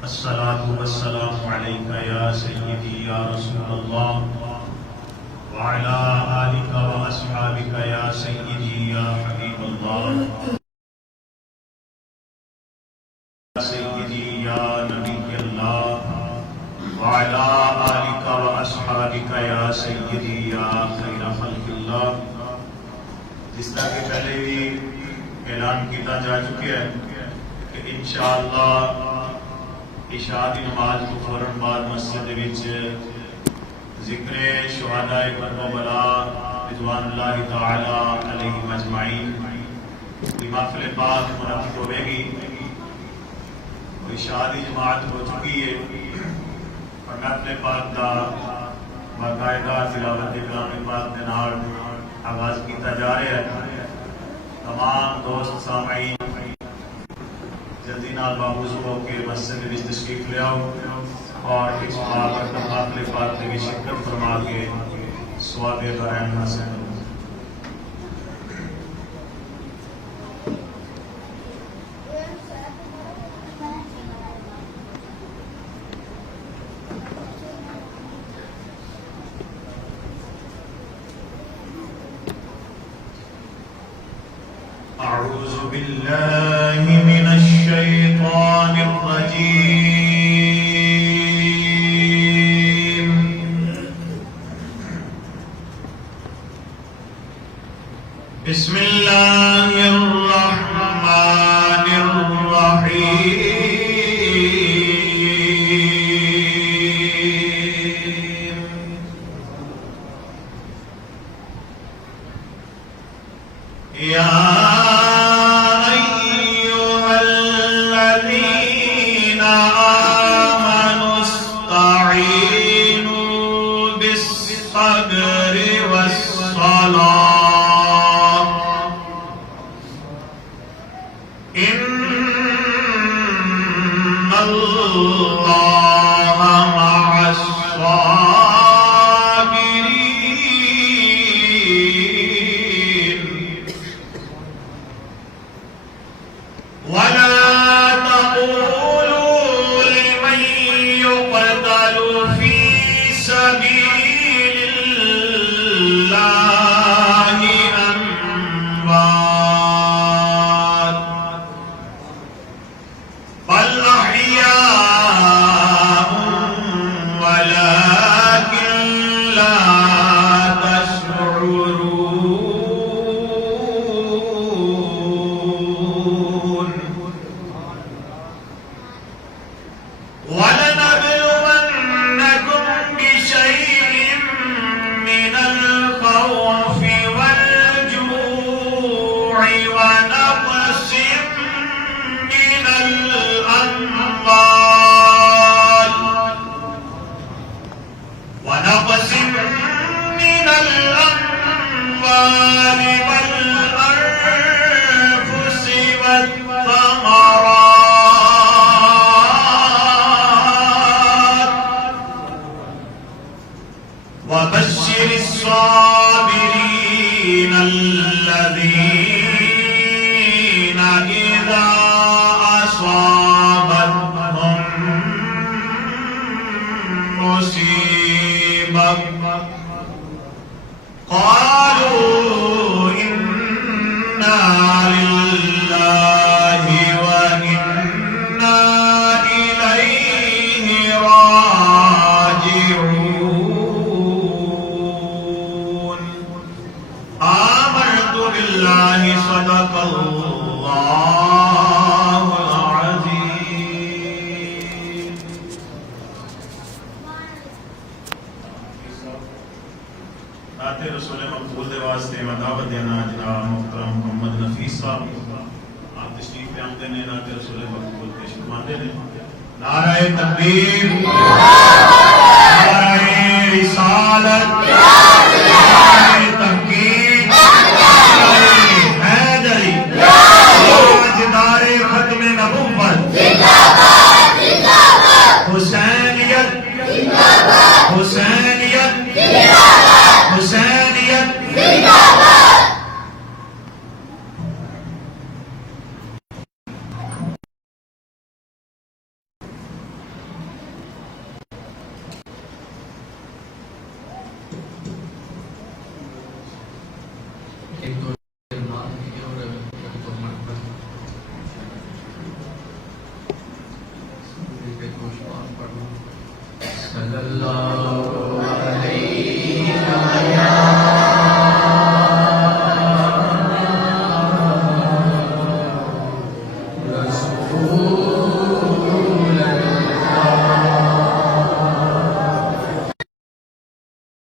अस्सलातु वस्सलामु अलैका या सय्यदी या रसूलल्लाह व अला आलिका व अस्हाबिका या सय्यदी या हबीबल्लाह या सय्यदी या नबियल्लाह व अला आलिका व अस्हाबिका या सय्यदी या खैर खल्किल्लाह। जिस तरह के पहले भी ऐलान किया जा चुका है कि इंशाअल्लाह इशा की नमाज को फौरन बाद मस्जिद विच जिक्र शुहदाए करबला रिज़वानुल्लाहि तआला अलैहिम अजमाइन की महफिल पाक मुनक़्क़िद होगी। इशा की जमात हो चुकी है और महफिल पाक का बाकायदा तिलावत कलाम पाक के नाल आगाज किया जा रहा है। तमाम दोस्त सामीन जल्दी नाल बावजूद होकर मस्जिद में तशरीफ ले आओ और इस महफिल पाक में शिरकत फरमा के सवाब ग़ैर हासिल करो। अऊज़ु बिल्लाहि मिनश शैतानिर रजीम। बिस्मिल्लाहिर रहमानिर रहीम। या नारे तकबीर, नारे रिसालत, नारे तहकीक, नारे हैदरी, ताजदारे खत्म नबुव्वत, हुसैनियत, हुसैनियत, हुसैनियत। एक दो नाम लिखे और तो मत सल्लल्लाहु